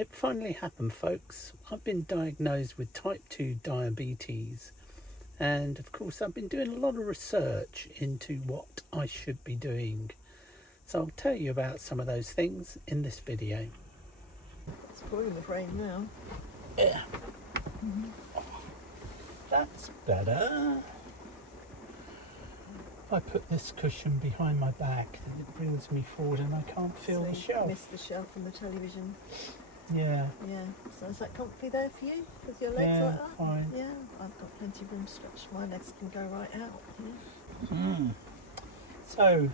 It finally happened, folks. I've been diagnosed with type 2 diabetes, and of course I've been doing a lot of research into what I should be doing. So I'll tell you about some of those things in this video. It's pouring with rain now. Yeah. That's better. If I put this cushion behind my back, then it brings me forward and I can't feel the shelf. Missed the shelf on the television. Yeah. Yeah. So is that comfy there for you? With your legs like that? Fine. Yeah. I've got plenty of room to stretch. My legs can go right out. So,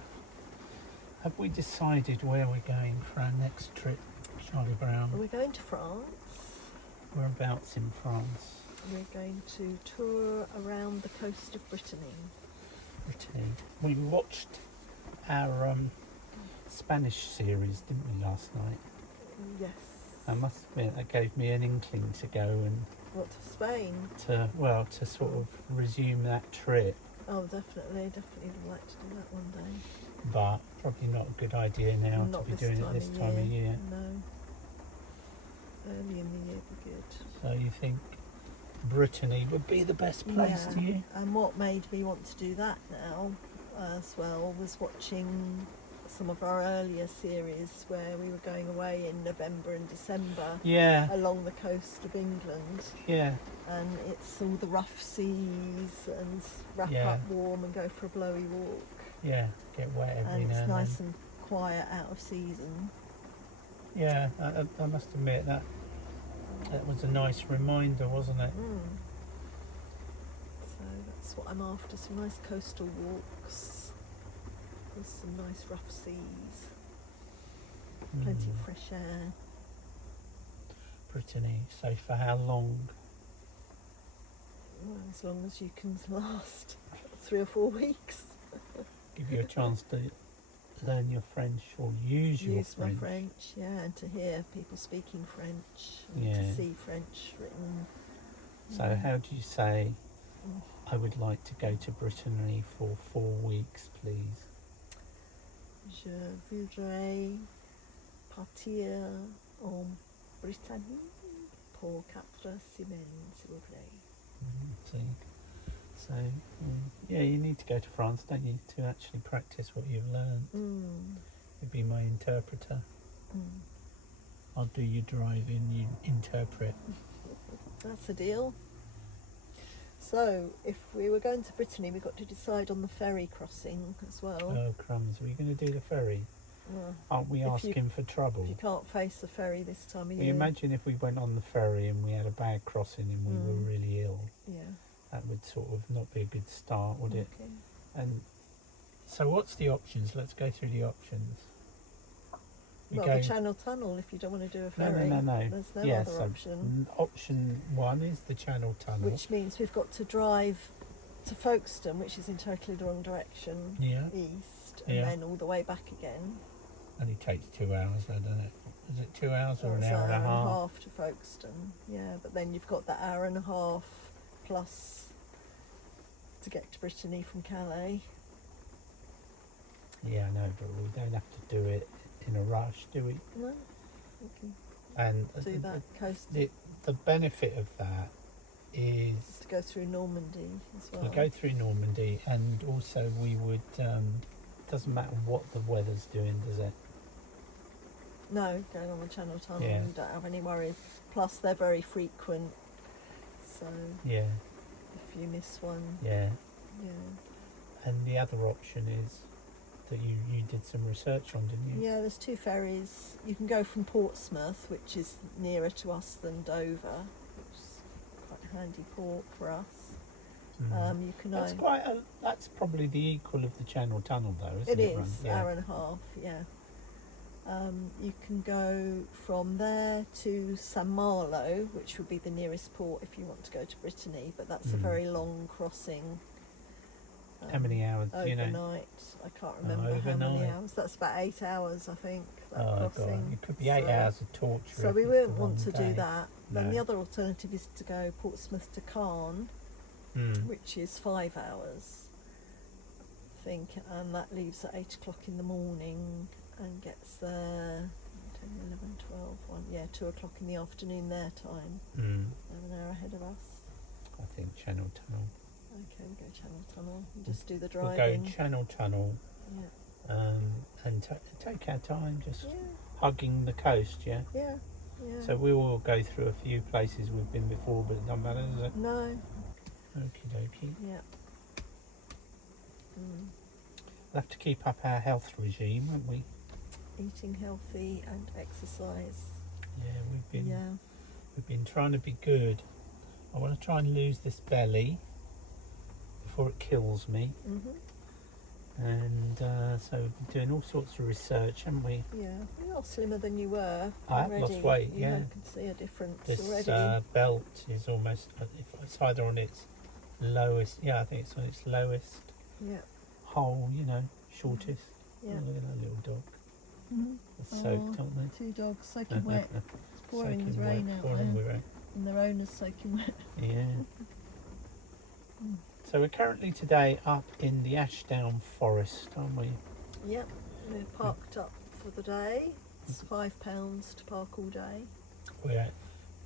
have we decided where we're going for our next trip, Charlie Brown? We're going to France. Whereabouts in France? We're going to tour around the coast of Brittany. Brittany. We watched our Spanish series, didn't we, last night? Yes. I must admit, that gave me an inkling to go and What, to Spain? to sort of resume that trip. Oh, definitely would like to do that one day. But probably not a good idea now Not to be this doing time it this of time of year. No. Early in the year would be good. So you think Brittany would be the best place to you? And what made me want to do that now as well was watching some of our earlier series where we were going away in November and December along the coast of England. Yeah. And it's all the rough seas and wrap up warm and go for a blowy walk. Yeah, get wet every And now it's and nice then. and quiet out of season. Yeah, I must admit that was a nice reminder, wasn't it? So that's what I'm after, some nice coastal walks with some nice rough seas, plenty of fresh air. Brittany. So for how long? Well, as long as you can last 3 or 4 weeks. Give you a chance to learn your French or use your Use French. my French, and to hear people speaking French, and to see French written. So how do you say, I would like to go to Brittany for 4 weeks, please? Je voudrais partir en Brittany pour 4 semaines, s'il vous plaît. See. So, yeah, you need to go to France, don't you, to actually practice what you've learned. You'd be my interpreter. I'll do your driving, you interpret. That's a deal. So, if we were going to Brittany, we've got to decide on the ferry crossing as well. Oh, crumbs. Are we going to do the ferry? Aren't we asking for trouble? If you can't face the ferry this time of year. Well, imagine if we went on the ferry and we had a bad crossing and we were really ill. Yeah. That would sort of not be a good start, would it? Okay. And so what's the options? Let's go through the options. The Channel Tunnel, if you don't want to do a ferry. No. There's no other option. Option 1 is the Channel Tunnel. Which means we've got to drive to Folkestone, which is in totally the wrong direction, east, and then all the way back again. Only takes 2 hours though, doesn't it? Is it 2 hours or an It's hour and a half? Hour and a half to Folkestone, but then you've got that hour and a half plus to get to Brittany from Calais. Yeah, I know, but we don't have to do it in a rush, do we? No, we can And do that coast. The benefit of that is to go through Normandy as well. we go through Normandy, and also we would. Doesn't matter what the weather's doing, does it? No, going on the Channel Tunnel, Yeah. you don't have any worries. Plus, they're very frequent, so Yeah, if you miss one, yeah. And the other option is that you did some research on, didn't you? Yeah, there's 2 ferries. You can go from Portsmouth, which is nearer to us than Dover, which is quite a handy port for us. You can That's probably the equal of the Channel Tunnel, though, isn't it? It is, hour and a half, you can go from there to St Malo, which would be the nearest port if you want to go to Brittany, but that's a very long crossing. How many hours do you know? Overnight, I can't remember how many hours. That's about 8 hours, I think, that crossing. God, it could be 8 hours of torture. So we won't want to do that. No. Then the other alternative is to go Portsmouth to Caen, which is 5 hours, I think, and that leaves at 8 o'clock in the morning and gets there 11, 12, 1. Yeah, 2 o'clock in the afternoon their time. They're an hour ahead of us. I think Channel Tunnel. Okay, we'll go Channel Tunnel and just do the driving. We'll go Channel Tunnel. Yeah. And take our time, just hugging the coast, yeah? Yeah. So we will go through a few places we've been before, but it doesn't matter, does it? No. Okie dokie. Yeah. We'll have to keep up our health regime, won't we? Eating healthy and exercise. Yeah, we've been trying to be good. I want to try and lose this belly before it kills me. And so we've been doing all sorts of research, haven't we? Yeah, you're slimmer than you were. I have lost weight, I can see a difference this already. belt is almost, it's either on its lowest, I think it's on its lowest hole, shortest. Yeah. Oh, look at that little dog. They're soaked, aren't they? 2 dogs soaking wet. It's pouring with rain out there. And their owner's soaking wet. Yeah. So we're currently today up in the Ashdown Forest, aren't we? Yep, we're parked up for the day. It's £5 to park all day. We're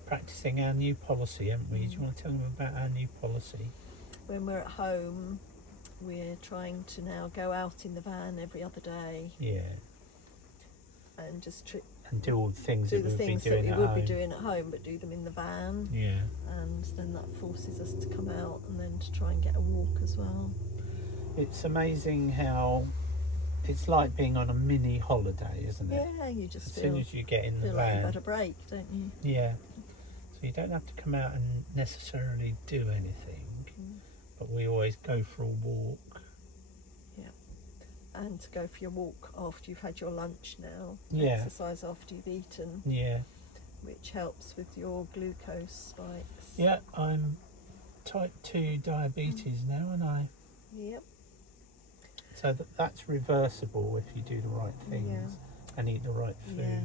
practicing our new policy, haven't we? Do you want to tell them about our new policy? When we're at home, we're trying to now go out in the van every other day. Yeah. And just and do all the things that we would be doing at home, but do them in the van. Yeah. And then that forces us to come out and then to try and get a walk as well. It's amazing how it's like being on a mini holiday, isn't it? Yeah, you just as soon as you get in the van, like you've had a break, don't you? Yeah. So you don't have to come out and necessarily do anything, but we always go for a walk. And to go for your walk after you've had your lunch now. Yeah. Exercise after you've eaten. Yeah. Which helps with your glucose spikes. Yeah, I'm type 2 diabetes now, aren't I? Yep. So that's reversible if you do the right things and eat the right food. Yeah.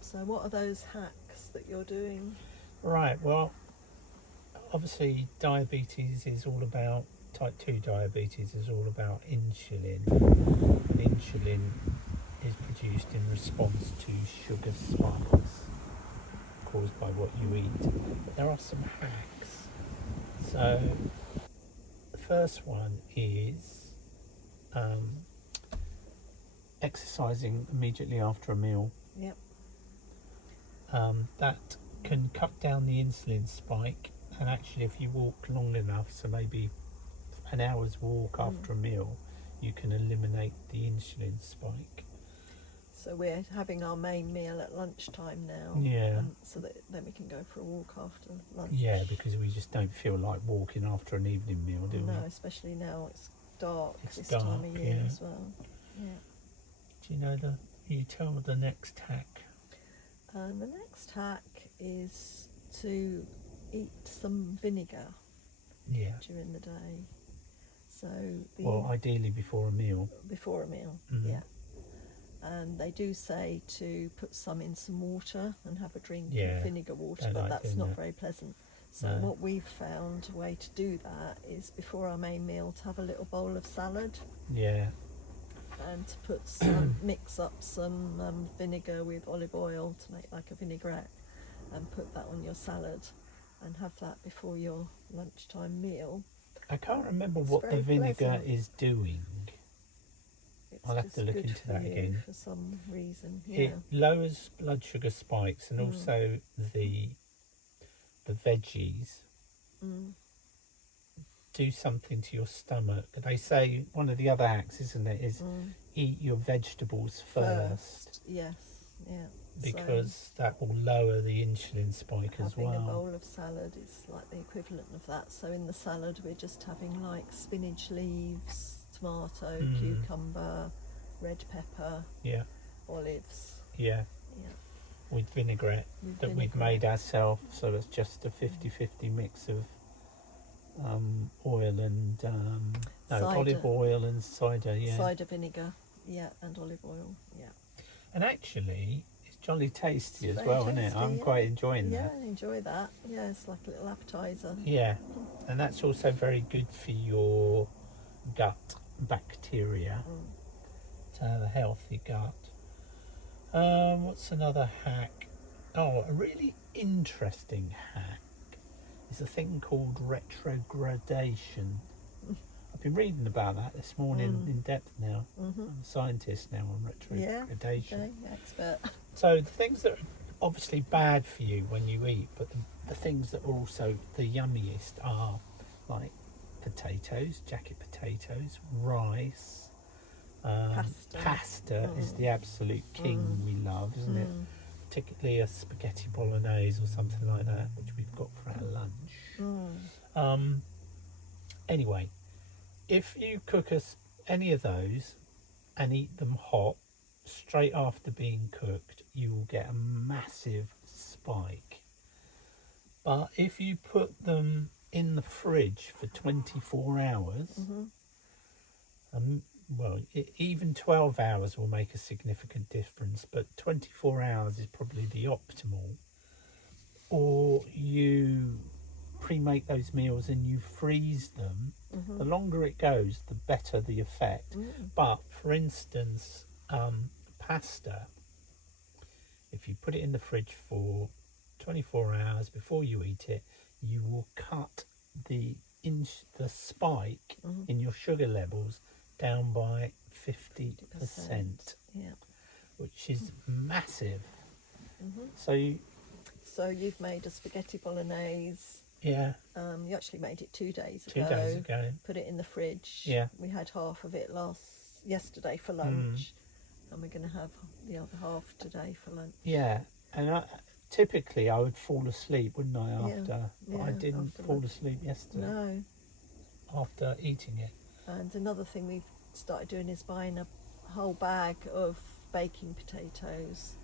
So what are those hacks that you're doing? Right, well, obviously diabetes is all about, type 2 diabetes is all about insulin. And insulin is produced in response to sugar spikes caused by what you eat. But there are some hacks. So the first one is exercising immediately after a meal. Yep. That can cut down the insulin spike, and actually if you walk long enough, so maybe an hour's walk after a meal, you can eliminate the insulin spike. So we're having our main meal at lunchtime now. Yeah. So that then we can go for a walk after lunch. Yeah, because we just don't feel like walking after an evening meal, do we? No, especially now it's dark this dark, time of year as well. Yeah. Do you know you tell the next hack? The next hack is to eat some vinegar during the day. So well, ideally before a meal. Before a meal, yeah. And they do say to put some in some water and have a drink of vinegar water, but that's not very pleasant. So what we've found, a way to do that is before our main meal to have a little bowl of salad. Yeah. And to put mix up some vinegar with olive oil to make like a vinaigrette, and put that on your salad and have that before your lunchtime meal. I can't remember what the vinegar is doing. I'll have to look into that again. For some reason, It lowers blood sugar spikes, and also the veggies do something to your stomach. They say one of the other hacks, isn't it, is eat your vegetables first. Yes, yeah. Because that will lower the insulin spike as well. Having a bowl of salad is like the equivalent of that. So in the salad we're just having like spinach leaves, tomato, cucumber, red pepper, olives. Yeah. With vinaigrette we've made ourselves, so it's just a 50-50 mix of oil and olive oil and cider. Cider vinegar, and olive oil. And actually it's jolly tasty as well, isn't it? I'm quite enjoying that. I enjoy that. Yeah, it's like a little appetizer. Yeah, and that's also very good for your gut bacteria, to have a healthy gut. What's another hack? Oh, a really interesting hack is a thing called retrogradation. I've been reading about that this morning in depth now. I'm a scientist now on retrogradation. Okay, expert. So the things that are obviously bad for you when you eat, but the things that are also the yummiest are like potatoes, jacket potatoes, rice, pasta is the absolute king we love, isn't it? Particularly a spaghetti bolognese or something like that, which we've got for our lunch. Anyway, if you cook any of those and eat them hot straight after being cooked, you will get a massive spike. But if you put them in the fridge for 24 hours, even 12 hours will make a significant difference, but 24 hours is probably the optimal. Or you pre-make those meals and you freeze them. The longer it goes, the better the effect. But for instance, pasta, if you put it in the fridge for 24 hours before you eat it, you will cut the spike in your sugar levels down by 50%, which is massive. So you've made a spaghetti bolognese. Yeah. You actually made it 2 days ago. 2 days ago. Put it in the fridge. Yeah. We had half of it yesterday for lunch, and we're going to have the other half today for lunch. Yeah, and typically I would fall asleep, wouldn't I, after? But I didn't fall asleep yesterday. No. After eating it. And another thing we've started doing is buying a whole bag of baking potatoes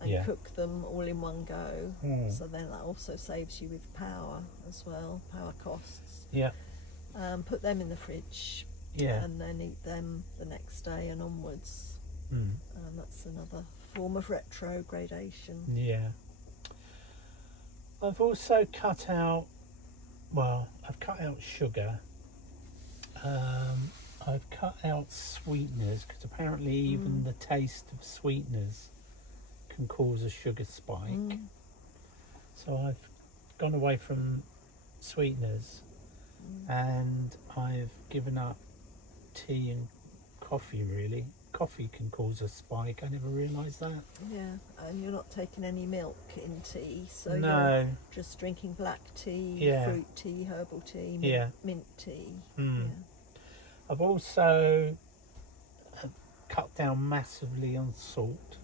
and cook them all in one go. So then that also saves you with power as well, power costs. Yeah. Put them in the fridge. Yeah. And then eat them the next day and onwards. And that's another form of retrogradation. Yeah. I've also cut out sugar. I've cut out sweeteners because apparently even the taste of sweeteners can cause a sugar spike. So I've gone away from sweeteners and I've given up tea and coffee. Really, coffee can cause a spike. I never realised that. Yeah, and you're not taking any milk in tea, so no, you're just drinking black tea, fruit tea, herbal tea, mint tea. I've also cut down massively on salt.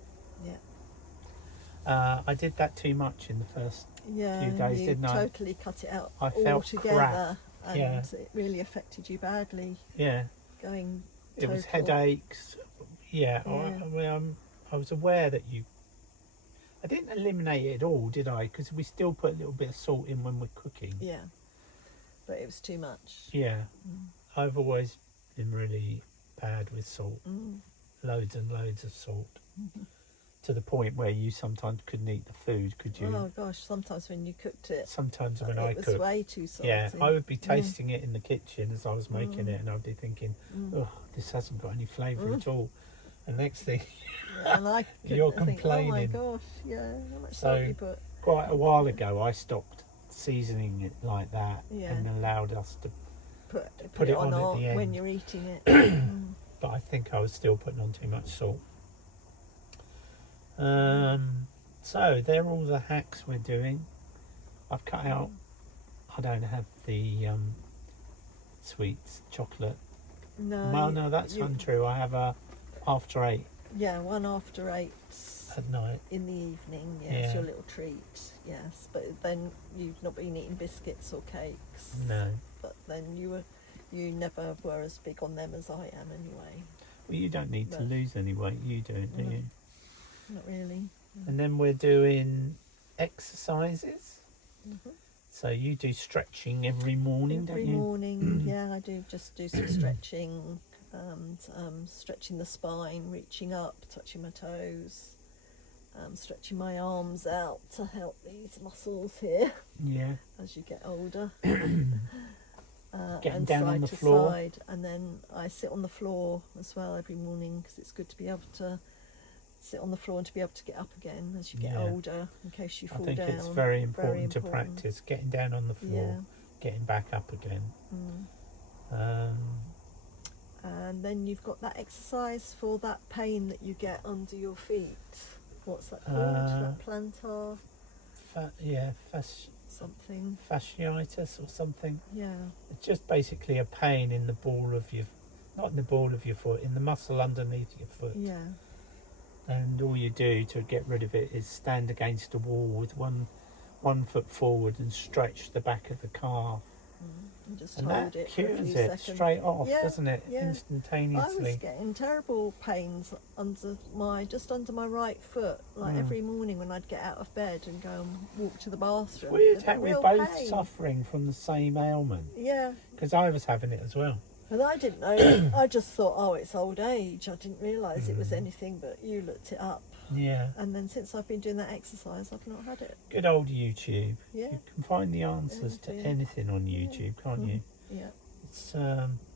I did that too much in the first few days, didn't I? Totally cut it out I felt altogether, crap. and it really affected you badly. Yeah. It was headaches. Yeah. I was aware that I didn't eliminate it all, did I? Because we still put a little bit of salt in when we're cooking. Yeah. But it was too much. Yeah. I've always been really bad with salt. Loads and loads of salt. To the point where you sometimes couldn't eat the food, could you? Oh gosh, sometimes when you cooked it. Sometimes when I cooked. It was way too salty. Yeah, I would be tasting it in the kitchen as I was making it, and I'd be thinking, oh, this hasn't got any flavour at all. And next thing, you're complaining. Think, oh my gosh, how much salt you put. Quite a while ago, I stopped seasoning it like that and allowed us to put it on at the end when you're eating it. But I think I was still putting on too much salt. So they're all the hacks we're doing. I've cut out. I don't have the sweets, chocolate. No. Well, no, that's untrue. I have a after 8. Yeah, one after 8 at night in the evening. It's your little treat. Yes, but then you've not been eating biscuits or cakes. No. But then you never were as big on them as I am anyway. Well, you don't need to lose any weight. You don't, do you? Not really. And then we're doing exercises. So you do stretching every morning, don't you? Every morning, I do just do some stretching, stretching the spine, reaching up, touching my toes, stretching my arms out to help these muscles here. Yeah. As you get older. Getting down on the floor. Side, and then I sit on the floor as well every morning because it's good to be able to sit on the floor and to be able to get up again as you get older, in case you fall down. I think it's very important to practice getting down on the floor, getting back up again. And then you've got that exercise for that pain that you get under your feet. What's that called? That plantar? Something. Fasciitis or something. Yeah. It's just basically a pain in the ball of your, not in the ball of your foot, in the muscle underneath your foot. Yeah. And all you do to get rid of it is stand against a wall with one foot forward and stretch the back of the calf. And just and hold that it for a cures few it seconds. straight off, doesn't it? Instantaneously. I was getting terrible pains just under my right foot, like every morning when I'd get out of bed and go and walk to the bathroom. It's weird how we're both suffering from the same ailment. Yeah. Because I was having it as well. And I didn't know. I just thought, oh, it's old age. I didn't realise it was anything, but you looked it up. Yeah. And then since I've been doing that exercise, I've not had it. Good old YouTube. Yeah. You can find the answers to anything on YouTube, can't you? Yeah. It's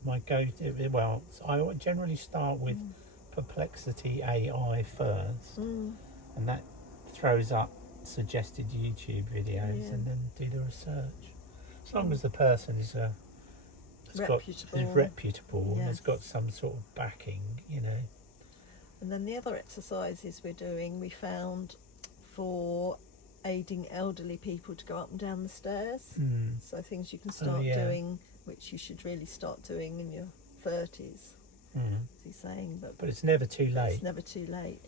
my go-to. Well, I generally start with Perplexity AI first, and that throws up suggested YouTube videos, and then do the research. As long as the person is reputable and has got some sort of backing, you know. And then the other exercises we're doing, we found for aiding elderly people to go up and down the stairs. So things you can start doing, which you should really start doing in your 30s, as he's saying. But it's never too late. It's never too late.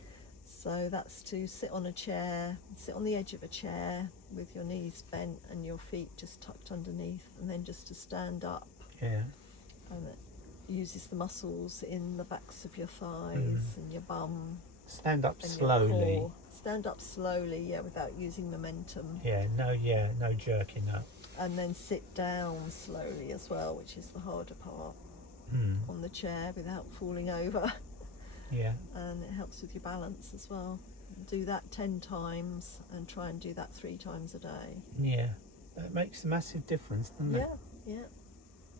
So that's to sit on a chair, sit on the edge of a chair with your knees bent and your feet just tucked underneath, and then just to stand up. Yeah. And it uses the muscles in the backs of your thighs and your bum. Stand up slowly. Stand up slowly, without using momentum. No jerking up. And then sit down slowly as well, which is the harder part, on the chair without falling over. Yeah. And it helps with your balance as well. Do that 10 times and try and do that 3 times a day. Yeah, that makes a massive difference, doesn't it?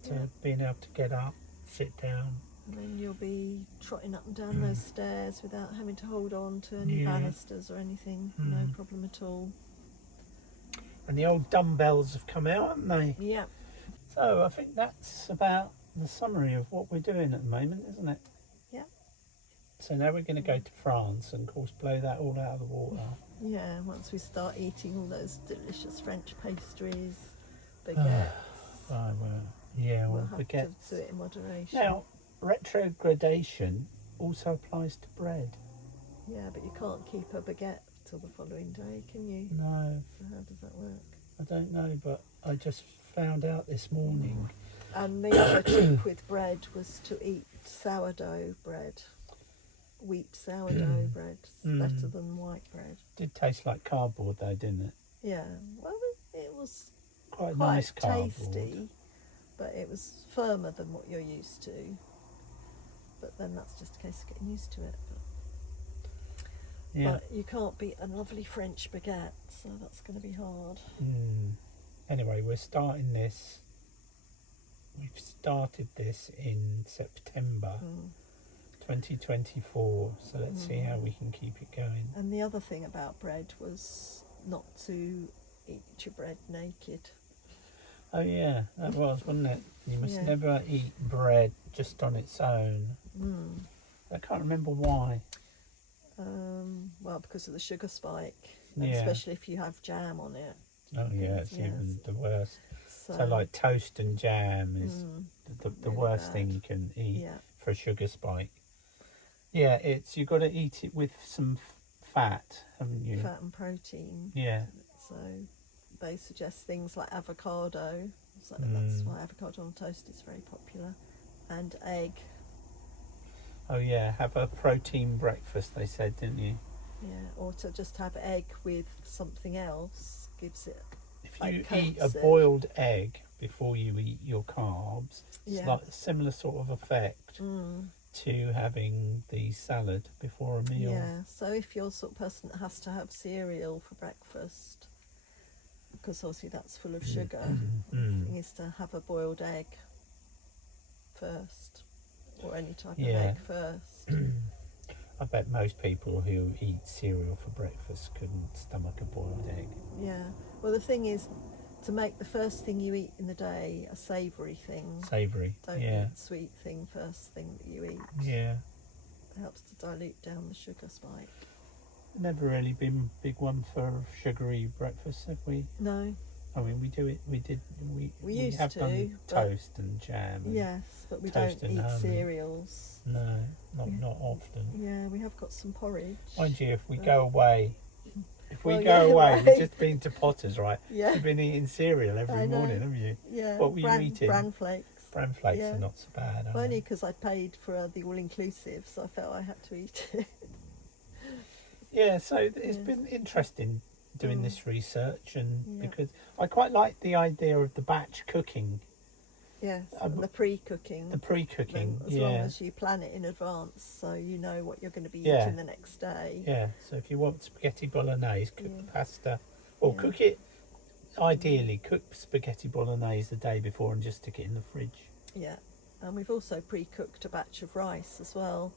To being able to get up, sit down. And then you'll be trotting up and down those stairs without having to hold on to any banisters or anything. No problem at all. And the old dumbbells have come out, haven't they? Yeah. So I think that's about the summary of what we're doing at the moment, isn't it? Yeah. So now we're going to go to France and, of course, blow that all out of the water. Yeah, once we start eating all those delicious French pastries, baguettes. We'll have to do it in moderation. Now, retrogradation also applies to bread. Yeah, but you can't keep a baguette till the following day, can you? No. So how does that work? I don't know, but I just found out this morning. And the other trick with bread was to eat sourdough bread. Wheat sourdough bread. Better than white bread. Did taste like cardboard though, didn't it? Yeah. Well, it was quite nice cardboard. Tasty, but it was firmer than what you're used to. But then that's just a case of getting used to it. But you can't beat a lovely French baguette, so that's going to be hard. Anyway, we're starting this. We've started this in September 2024, so let's see how we can keep it going. And the other thing about bread was not to eat your bread naked. Oh yeah, that was, wasn't it? You must never eat bread just on its own. I can't remember why. Well, because of the sugar spike, especially if you have jam on it. Oh yeah, it's even the worst. So like toast and jam is the really worst thing you can eat for a sugar spike. Yeah, you've got to eat it with some fat, haven't you? Fat and protein. Yeah. So they suggest things like avocado. So that's why avocado on toast is very popular. And egg. Oh yeah, have a protein breakfast, they said, didn't you? Yeah, or to just have egg with something else gives it. If you eat a boiled egg before you eat your carbs, it's like a similar sort of effect to having the salad before a meal. Yeah, so if you're the sort of person that has to have cereal for breakfast, because obviously that's full of sugar, the thing is to have a boiled egg first, or any type of egg first. I bet most people who eat cereal for breakfast couldn't stomach a boiled egg. Yeah. Well, the thing is, to make the first thing you eat in the day a savoury thing. Savoury. Don't yeah. eat sweet thing first thing that you eat. Yeah. It helps to dilute down the sugar spike. Never really been a big one for sugary breakfast, have we? No. I mean, we do it. We used have to, done toast and jam. And yes, but we toast don't and eat honey. cereals. No, not often. Yeah, we have got some porridge. Mind you, if we go away, Well, we've just been to Potter's, right? Yeah. You've been eating cereal every morning, haven't you? Yeah. What were you eating? Bran flakes. Bran flakes are not so bad. Well, only because I paid for the all-inclusive, so I felt I had to eat it. Yeah, so it's been interesting doing this research, and because I quite like the idea of the batch cooking. Yes, and the pre-cooking. The pre-cooking, as long as you plan it in advance, so you know what you're going to be eating the next day. Yeah, so if you want spaghetti bolognese, cook the pasta, or cook it. Ideally, cook spaghetti bolognese the day before and just stick it in the fridge. Yeah, and we've also pre-cooked a batch of rice as well.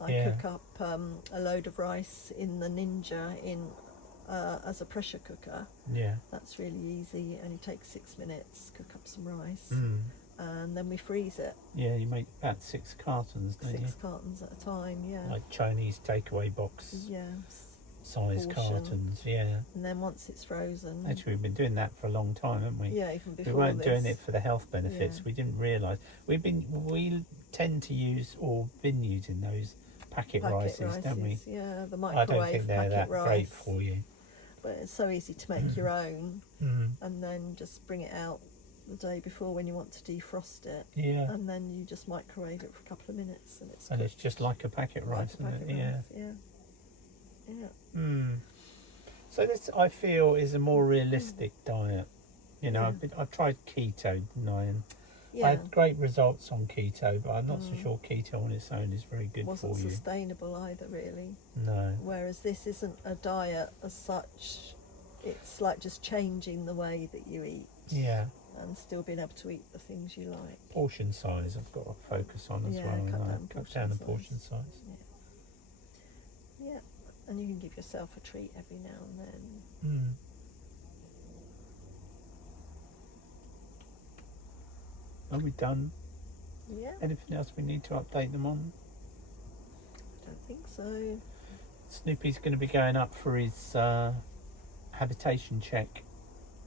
I cook up a load of rice in the Ninja as a pressure cooker. Yeah, that's really easy. It only takes 6 minutes. Cook up some rice, and then we freeze it. Yeah, you make about 6 cartons, don't you? 6 cartons at a time. Yeah, like Chinese takeaway box. Yeah. Size cartons, yeah. And then once it's frozen. Actually, we've been doing that for a long time, haven't we? Yeah, even before. We weren't doing it for the health benefits. We didn't realise. We tend to use or been using those packet rices, don't we? Yeah, the I microwave don't think they're that rice. great for you. But it's so easy to make your own, and then just bring it out the day before when you want to defrost it. Yeah. And then you just microwave it for a couple of minutes, and it's. And it's just like a packet rice, isn't it? Yeah. Yeah. So this, I feel, is a more realistic diet. You know, I've tried keto, didn't I? And I had great results on keto, but I'm not so sure keto on its own is very good for you. Wasn't sustainable either, really. No. Whereas this isn't a diet as such. It's like just changing the way that you eat. Yeah. And still being able to eat the things you like. Portion size, I've got to focus on as well. Cut down the portion size. Yeah. And you can give yourself a treat every now and then. Are we done? Yeah. Anything else we need to update them on? I don't think so. Snoopy's going to be going up for his habitation check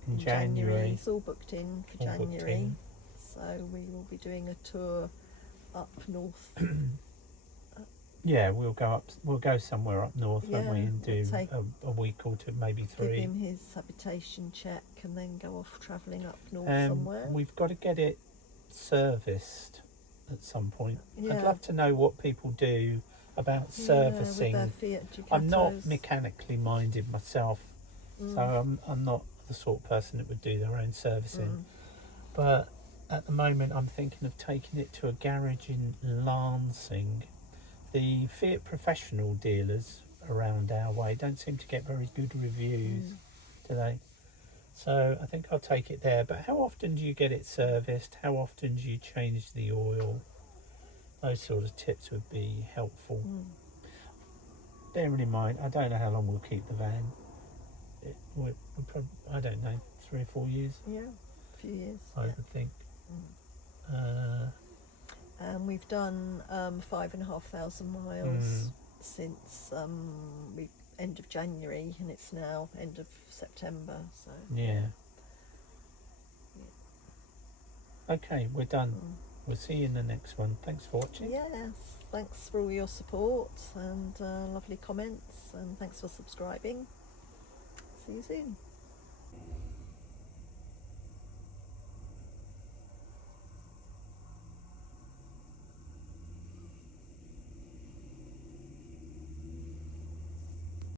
in January. It's all booked in for January. So we will be doing a tour up north. Yeah, we'll go somewhere up north, won't we, and do a week or two, maybe 3. Give him his habitation check and then go off travelling up north somewhere. We've got to get it serviced at some point. I'd love to know what people do about servicing. With their Fiat Ducatos. I'm not mechanically minded myself, so I'm not the sort of person that would do their own servicing. But at the moment, I'm thinking of taking it to a garage in Lancing. The Fiat professional dealers around our way don't seem to get very good reviews, do they? So I think I'll take it there. But how often do you get it serviced? How often do you change the oil? Those sort of tips would be helpful. Bearing in mind, I don't know how long we'll keep the van. We'll probably, I don't know, 3 or 4 years? Yeah, a few years. I would think. And we've done 5,500 miles since end of January, and it's now end of September. So okay, we're done. We'll see you in the next one. Thanks for watching. Yes, thanks for all your support and lovely comments, and thanks for subscribing. See you soon.